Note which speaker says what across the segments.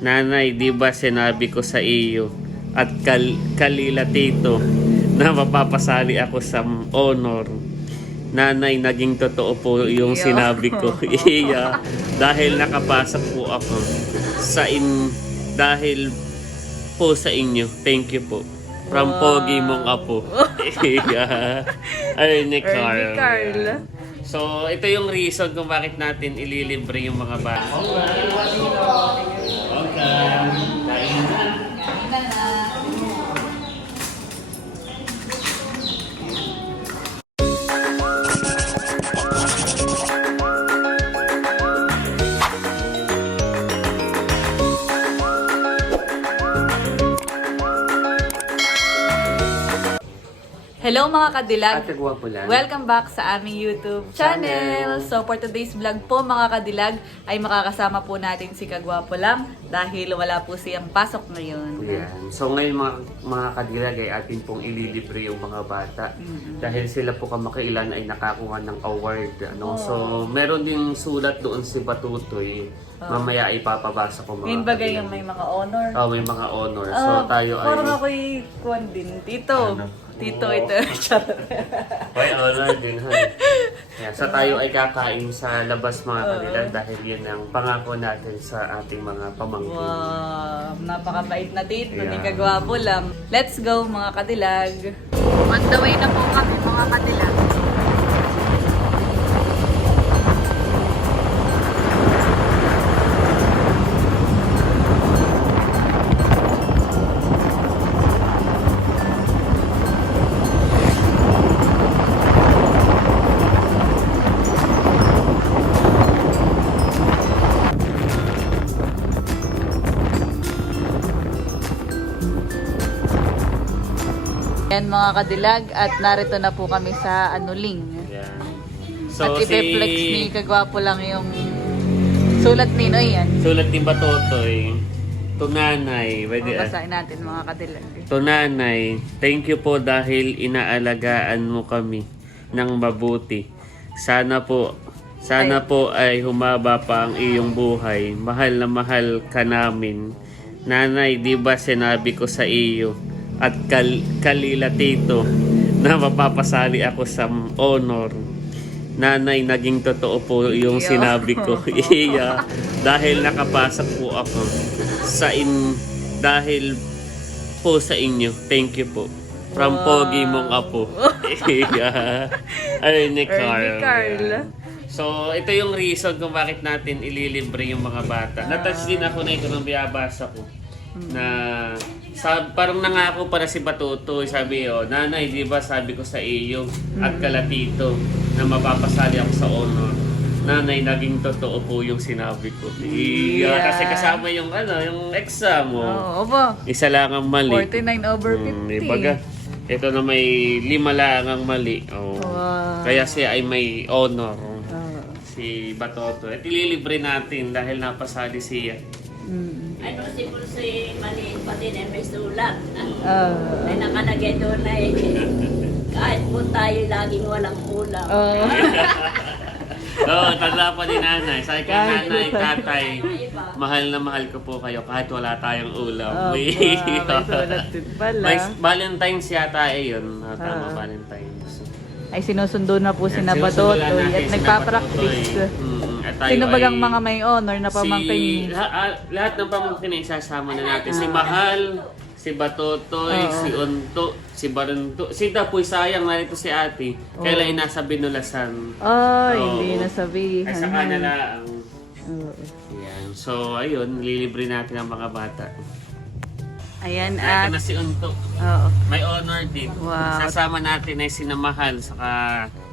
Speaker 1: Nanay, di ba sinabi ko sa iyo at kal kalila tito na mapapasali ako sa honor. Nanay, naging totoo po yung
Speaker 2: Iyo.
Speaker 1: sinabi ko. iya. Dahil nakapasok po ako sa in dahil po sa inyo. Thank you po. From
Speaker 2: Wow.
Speaker 1: Pogi mong apo. iya. Ay, ni Carl.
Speaker 2: Ernie Carl.
Speaker 1: So, ito yung reason kung bakit natin ililibre yung mga bata. Okay. Kain na.
Speaker 2: Hello mga kadilag!
Speaker 1: Ate Guwapo lang.
Speaker 2: Welcome back sa aming YouTube channel. So for today's vlog po mga kadilag ay makakasama po natin si Kagwapo lang dahil wala po siyang pasok ngayon.
Speaker 1: Yan. So ngayon mga, mga kadilag ay atin pong ililibre yung mga bata. Dahil sila po kamakailan ay nakakuha ng award. Ano? So meron ding sulat doon si Batutoy. Mamaya ipapabasa ko mga
Speaker 2: Ngayon bagay yung may mga honor.
Speaker 1: Oh, may mga honor. So
Speaker 2: Ah,
Speaker 1: tayo ay...
Speaker 2: Parang ako'y kuwan din. Tito.
Speaker 1: Ano?
Speaker 2: Tito
Speaker 1: Oo.
Speaker 2: ito. Charot.
Speaker 1: May honor din, ha? Yan. So tayo ay kakain sa labas mga kadilag dahil yun ang pangako natin sa ating mga pamangkin.
Speaker 2: wow. Napakabait na tito. Ni
Speaker 1: Yeah.
Speaker 2: Kagwapo lang. Let's go mga kadilag. On the way na po kami mga kadilag. Yan mga kadilag at narito na po kami sa Anuling.
Speaker 1: Yan.
Speaker 2: at ipe-flex ni Kagwapo lang yung sulat ni Noy yan.
Speaker 1: Sulat ni Batotoy. Tunanay. Pwede, ah.
Speaker 2: Basahin natin mga kadilag.
Speaker 1: Tunanay, thank you po dahil inaalagaan mo kami ng mabuti. Sana po, sana po ay humaba pa ang iyong buhay. Mahal na mahal ka namin. Nanay, di ba sinabi ko sa iyo at kal kalila tito na mapapasali ako sa honor. Nanay, naging totoo po yung
Speaker 2: Iyo.
Speaker 1: sinabi ko. iya. Dahil nakapasok po ako sa in dahil po sa inyo. Thank you po. From
Speaker 2: Wow.
Speaker 1: Pogi mong apo. Ay, ni Carl.
Speaker 2: Ernie Carl.
Speaker 1: Yeah. So, ito yung reason kung bakit natin ililibre yung mga bata. Natouch din ako na ito nang biyabasa ko. Na sa, parang nangako para si Batuto, sabi oh, nanay, di ba sabi ko sa iyo at kalatito na mapapasali ako sa honor. Nanay, naging totoo po yung sinabi ko. Iya,
Speaker 2: Yeah.
Speaker 1: kasi kasama yung ano, yung exam mo.
Speaker 2: Oo, opo.
Speaker 1: Isa lang ang mali.
Speaker 2: 49 over 50.
Speaker 1: Hmm, ibaga. Ito na may lima lang ang mali. Oh.
Speaker 2: Wow.
Speaker 1: Kaya siya ay may honor.
Speaker 2: Oo.
Speaker 1: Si Batoto. At ililibre natin dahil napasali siya.
Speaker 2: Mm.
Speaker 3: Ay, possible si maliit pa din ay may sulat.
Speaker 2: Ah.
Speaker 3: Ay nakalagay doon ay kahit po tayo laging walang ulam.
Speaker 2: Oo.
Speaker 1: Oo, tanda pa ni nanay. Sabi kay
Speaker 2: Kahit
Speaker 1: nanay, tatay, mahal na mahal ko po kayo kahit wala tayong ulam. May-
Speaker 2: may sulat din pala.
Speaker 1: May Valentine's yata eh yun. Ah, tama,
Speaker 2: Ah.
Speaker 1: Valentine's.
Speaker 2: Ay sinusundo na po si
Speaker 1: natin
Speaker 2: at nagpa-practice.
Speaker 1: Mm, at tayo
Speaker 2: Sino bagang
Speaker 1: ay-
Speaker 2: mga may honor na pamangkin
Speaker 1: Si, lahat, ah, lahat ng pamangkin ay sasama na natin. Si Mahal, si Batotoy,
Speaker 2: Oo.
Speaker 1: si Unto, si Barunto. Si Dapoy, sayang narito si ate. Kailan ay nasa binulasan.
Speaker 2: Ay,
Speaker 1: Oo.
Speaker 2: hindi nasabihan.
Speaker 1: Ay saka na lang.
Speaker 2: Oo.
Speaker 1: Yan. So, ayun, lilibre natin ang mga bata.
Speaker 2: Ayan
Speaker 1: Ito
Speaker 2: at...
Speaker 1: na si Unto.
Speaker 2: Oo.
Speaker 1: May honor din.
Speaker 2: Wow.
Speaker 1: Sasama natin ay si Mahal, saka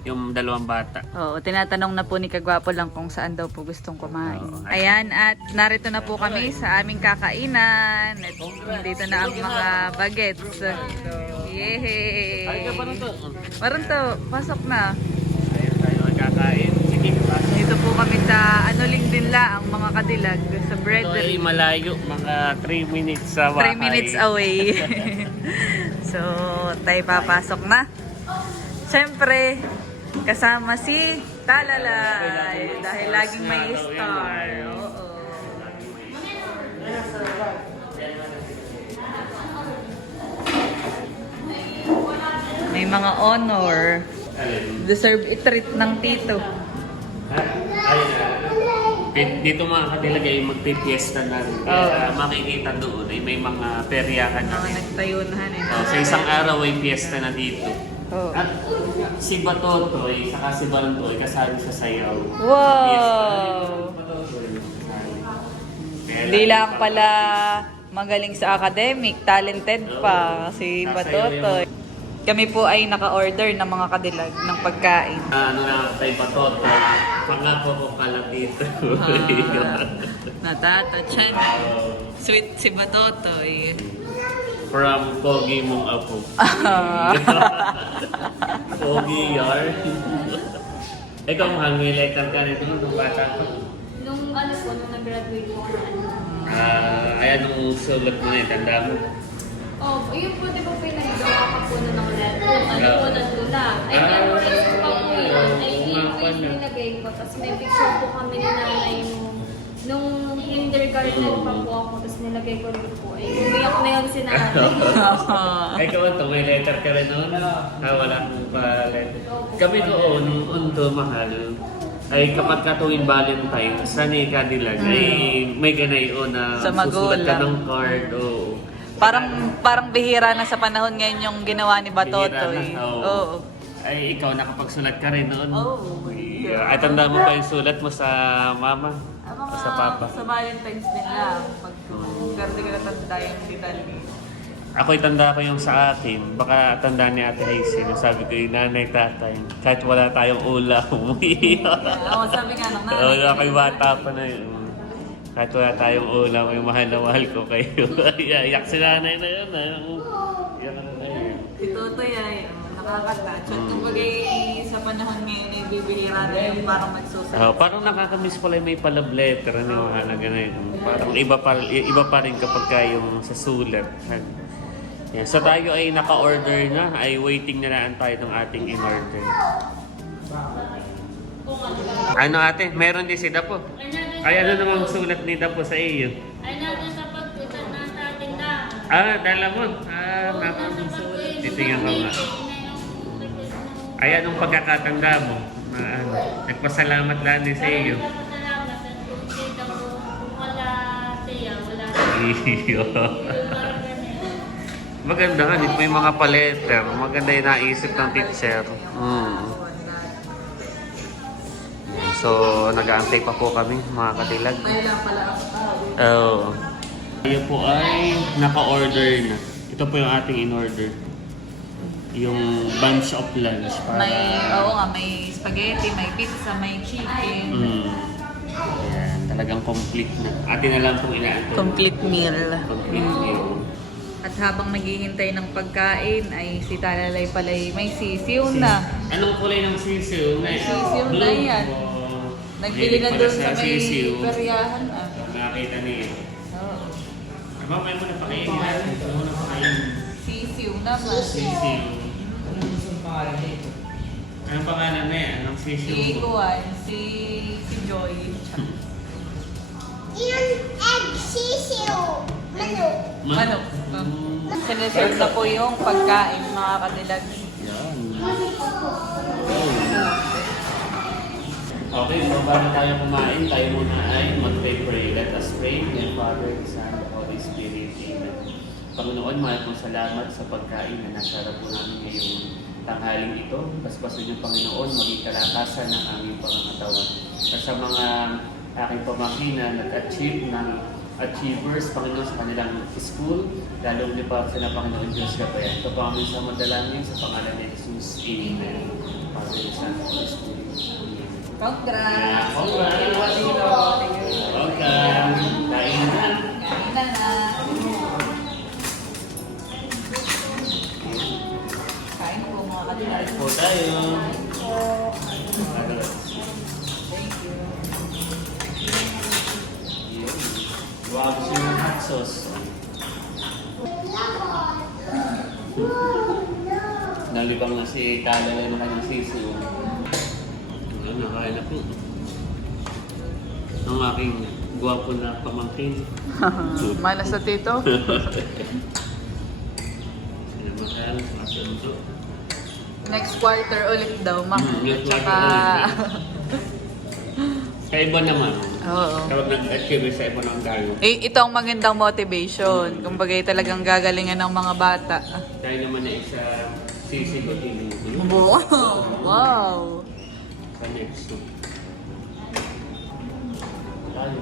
Speaker 1: yung dalawang bata.
Speaker 2: Oo, tinatanong na po ni Kagwapo lang kung saan daw po gustong kumain.
Speaker 1: Oo.
Speaker 2: Ayan, at narito na po kami sa aming kakainan. At dito na ang mga bagets.
Speaker 1: To.
Speaker 2: Marunto, pasok na kami sa ano Lingdinla, ang mga kadilag, sa Bread.
Speaker 1: Ito ay malayo, mga 3 minutes sa bahay.
Speaker 2: 3 minutes away. so, tayo papasok na. Siyempre, kasama si Talalay. Dahil laging may star. Eh. Oo. May mga honor. Deserve i-treat ng tito.
Speaker 1: Ha? Ay, di- dito mga kadilag ay magpipiesta na rin. Kaya makikita doon ay may mga peryahan na
Speaker 2: Mga
Speaker 1: rin.
Speaker 2: nagtayunahan eh.
Speaker 1: Oh, sa isang araw ay piyesta na dito.
Speaker 2: Oh.
Speaker 1: At si Batotoy, saka si Barantoy, kasali sa sayaw.
Speaker 2: Wow!
Speaker 1: Kaya
Speaker 2: Hindi lang pala magaling sa academic, talented pa si Batotoy. Kami po ay naka-order ng mga kadilag ng pagkain.
Speaker 1: Ah, ano na kay Batotoy, pangako ko pala dito.
Speaker 2: Natatachan. Sweet si Batotoy.
Speaker 1: From Pogi mong apo. Pogi yar. Ikaw may letter ka nito nung bata ka.
Speaker 3: Nung ano po, nung nag-graduate po ako na ano.
Speaker 1: Ah, ayan nung sulat mo na yun, tanda mo.
Speaker 3: Oh, yun po, di ba pinagawa ka po na ng letter? Yung ano po, ng tula. Ay,
Speaker 1: Ah,
Speaker 3: memorize ko pa po yun. Ay,
Speaker 1: oo
Speaker 3: yun
Speaker 1: nga
Speaker 3: po yung
Speaker 1: pala.
Speaker 3: nilagay ko. Tapos may picture po kami ni nanay nung nung pa po ako. Tapos nilagay ko rin po. Ay, umiyak na yun si nanay.
Speaker 1: Ay, ikaw ito, may letter ka rin noon? Ah, wala pa letter. Kami noon, undo mahal, ay kapag ka tuwing Valentine, sa ni Cadillac, ay may ganayon na
Speaker 2: Sa
Speaker 1: susulat ka ng card. Oo.
Speaker 2: Parang parang bihira na sa panahon ngayon yung ginawa ni Batotoy.
Speaker 1: Bihira na, oo.
Speaker 2: Oo.
Speaker 1: Ay, ikaw nakapagsulat ka rin noon.
Speaker 2: Oo.
Speaker 1: Yeah. Ay, tanda mo pa yung sulat mo sa mama? O sa papa?
Speaker 2: Sa Valentine's din lang. Pag karte ka natanda yung detalye.
Speaker 1: Ako'y tanda ko yung sa akin. Baka tanda ni Ate Hazel. Sabi ko yung nanay, tatay. Kahit wala tayong ulam, umiiyak.
Speaker 2: Oo, sabi nga ng
Speaker 1: Oo,
Speaker 2: nanay.
Speaker 1: ako'y bata pa na yun. Kahit wala tayong ulam, yung mahal na mahal ko kayo. Iyak si nanay na yun. ah. Iyak na yun.
Speaker 2: Si Totoy ay oh, nakakatouch. At kumbaga sa panahon ngayon ay bibihira na yung parang magsusunod.
Speaker 1: Ah, parang nakakamiss pala yung may palab letter ano yung mahalaga na yun. Parang iba pa, iba pa rin kapag ka yung sa sulat. Yeah. So tayo ay naka-order na, ay waiting na lang tayo ng ating in-order. Ano ate, meron din si Dapo. Ay ano namang sulat ni Dapo sa iyo?
Speaker 3: Ay, natin sa pagpunta na sa ating na.
Speaker 1: Ah, dala mo. Ah, nakakang sulat. Titingnan ko nga. Ay anong pagkakatanda mo? Na, ano, nagpasalamat lang din sa iyo.
Speaker 3: Salamat at mo, kung wala siya, wala
Speaker 1: Iyo. Maganda nga, dito may mga paletter. Maganda yung naisip ng teacher. Mm. So, nag-aantay pa po kami, mga katilag.
Speaker 2: May lang pala ang tao.
Speaker 1: Oo. Tayo po ay naka-order na. Ito po yung ating in-order. Yung bunch of lunch. Para...
Speaker 2: May, oo nga, may spaghetti, may pizza, may chicken.
Speaker 1: Mm. Ayan, talagang complete na. Atin na lang itong inaantay.
Speaker 2: Complete meal.
Speaker 1: Complete meal.
Speaker 2: At habang naghihintay ng pagkain ay si Talalay pala'y may sisiw na.
Speaker 1: Anong kulay ng sisiw? Na
Speaker 2: Sisiw na yan. Nagbili na doon sa may
Speaker 1: sisiw.
Speaker 2: peryahan ah.
Speaker 1: Nakita niyo.
Speaker 2: Oo.
Speaker 1: Aba, may muna pakainin natin. Ito muna pakainin.
Speaker 2: Sisiw naman.
Speaker 1: Sisiw. Anong pangalan na yan? Anong sisiw
Speaker 2: Si
Speaker 1: mo?
Speaker 2: Kuan, si, si Joy.
Speaker 4: Yung egg sisiyo. Manok.
Speaker 2: Manok.
Speaker 1: Mm.
Speaker 2: Sineserve na po yung pagkain mga kadilag.
Speaker 1: Yan. Okay, so bago tayo kumain, tayo muna ay mag-pray. Let us pray. In Father, the Son, the Holy Spirit. Amen. Panginoon, mahal kong salamat sa pagkain na nasarap po namin ngayong tanghaling ito. Paspasin niyo, Panginoon, maging kalakasan ng aming pangangatawan. At sa mga aking pamangkin na nag-achieve ng achievers, Panginoon, sa kanilang school, lalong lipa sila, Panginoon Diyos Gabayan. Ito po aming sa madalangin sa pangalan ni Jesus. Amen. Father, the Son, Holy Spirit.
Speaker 2: Congrats!
Speaker 1: Alright. Welcome. Kain na.
Speaker 2: Kain na Kain po
Speaker 1: tayo. Wow, gusto nyo ng hot sauce. Nalibang na si Kala na kanyang sisiw. Ayun, nakain na po. Ang aking gwapo na pamangkin.
Speaker 2: Malas na tito.
Speaker 1: Sila mahal, masundo.
Speaker 2: Next quarter ulit daw, ma'am.
Speaker 1: Mm, next
Speaker 2: Tsaka...
Speaker 1: Sa iba naman,
Speaker 2: Oo.
Speaker 1: kapag nag-achieve sa iba ng tayo,
Speaker 2: Eh, ito ang magandang motivation. Kumbaga talagang gagalingan ng mga bata.
Speaker 1: tayo naman na isa sisigotin
Speaker 2: Wow! wow.
Speaker 1: sa next one. Tayo.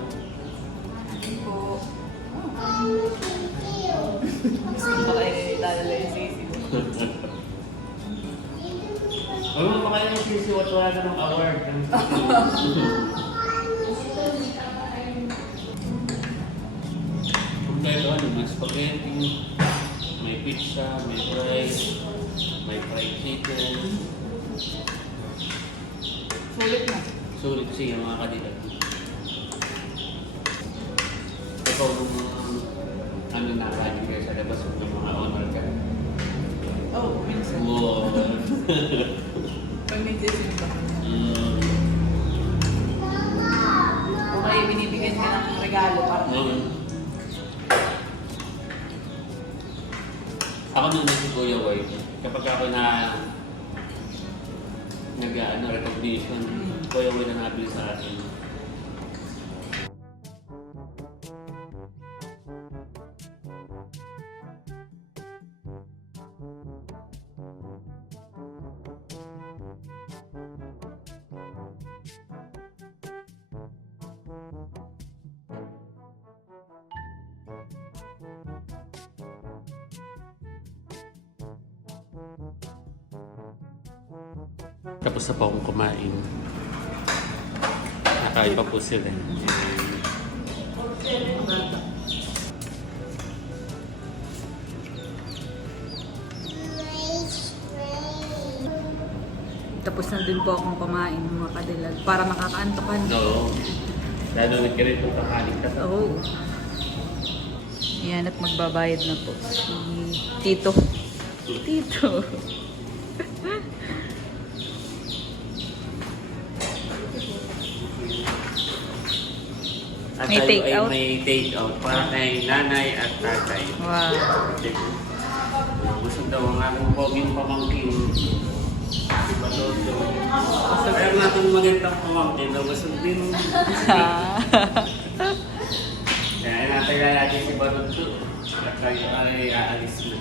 Speaker 1: Huwag pa kayo sisiwat wala ka ng award. Kompleto ano, may spaghetti, may pizza, may fries, may fried chicken.
Speaker 2: Sulit na.
Speaker 1: Sulit kasi yung mga kadilag. Ikaw nung ano na lagi kayo sa labas ng mga honor ka.
Speaker 2: Oh, minsan.
Speaker 1: Wow.
Speaker 2: Pag may sisimba.
Speaker 1: mm.
Speaker 2: O kaya binibigyan ka ng regalo para
Speaker 1: Mm. Ako nung si Kuya White, kapag ako na nag ano, recognition, Kuya White na nabili sa akin. Tapos na po akong kumain. Nakain pa po sila.
Speaker 2: Tapos na din po akong kumain ng mga kadilag para makakaantokan.
Speaker 1: Oo. Lalo nagkirin po kakain ka.
Speaker 2: Oo. Yan at magbabayad na po si Tito. Tito.
Speaker 1: At
Speaker 2: May
Speaker 1: tayo
Speaker 2: take
Speaker 1: ay
Speaker 2: out?
Speaker 1: may take out para kay nanay at tatay.
Speaker 2: Wow.
Speaker 1: Gusto daw ang aking poging pamangkin. Si Batoto. Kaya natin magandang pamangkin gusto din. Kaya natin na natin si Batoto. At tayo ay aalis na.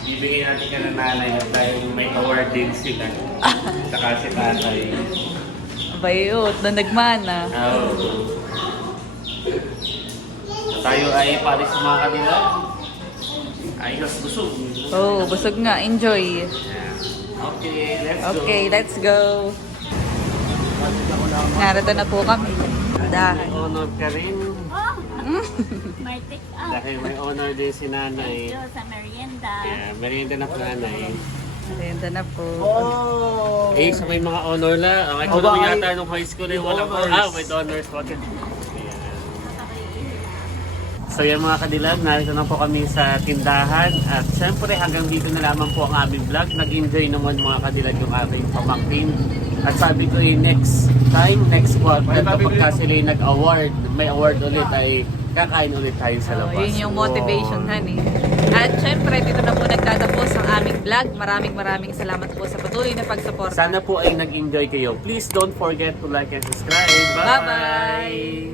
Speaker 1: Bibigyan natin ka ng nanay at tayo may award din sila. Saka si tatay.
Speaker 2: Bayot, na nagmana.
Speaker 1: Oo. Tayo ay palis sa mga kanila. Ayos, busog.
Speaker 2: Oh, busog nga. Enjoy.
Speaker 1: Okay, let's go.
Speaker 2: Okay, let's go. Narito na po kami.
Speaker 1: May
Speaker 2: Dahan.
Speaker 1: honor ka rin.
Speaker 5: May out.
Speaker 1: Dahil may honor din si nanay.
Speaker 5: Dito sa merienda.
Speaker 1: Kaya merienda na po nanay.
Speaker 2: Narito na po.
Speaker 1: Eh, sa may mga honor la. Ang ito naman yata nung high school ay walang Ah, with honors. Wag So yan mga kadilag, narito na po kami sa tindahan at syempre hanggang dito na lamang po ang aming vlog. Nag-enjoy naman mga kadilag yung aming pamangkin. At sabi ko eh, next time, next quarter, kapag ka sila yung nag-award, may award ulit ay kakain ulit tayo sa
Speaker 2: Oh,
Speaker 1: labas.
Speaker 2: yun yung motivation, honey. At syempre, dito na po nagtatapos ang aming vlog. Maraming maraming salamat po sa patuloy na pagsuporta.
Speaker 1: Sana po ay nag-enjoy kayo. Please don't forget to like and subscribe.
Speaker 2: Bye-bye!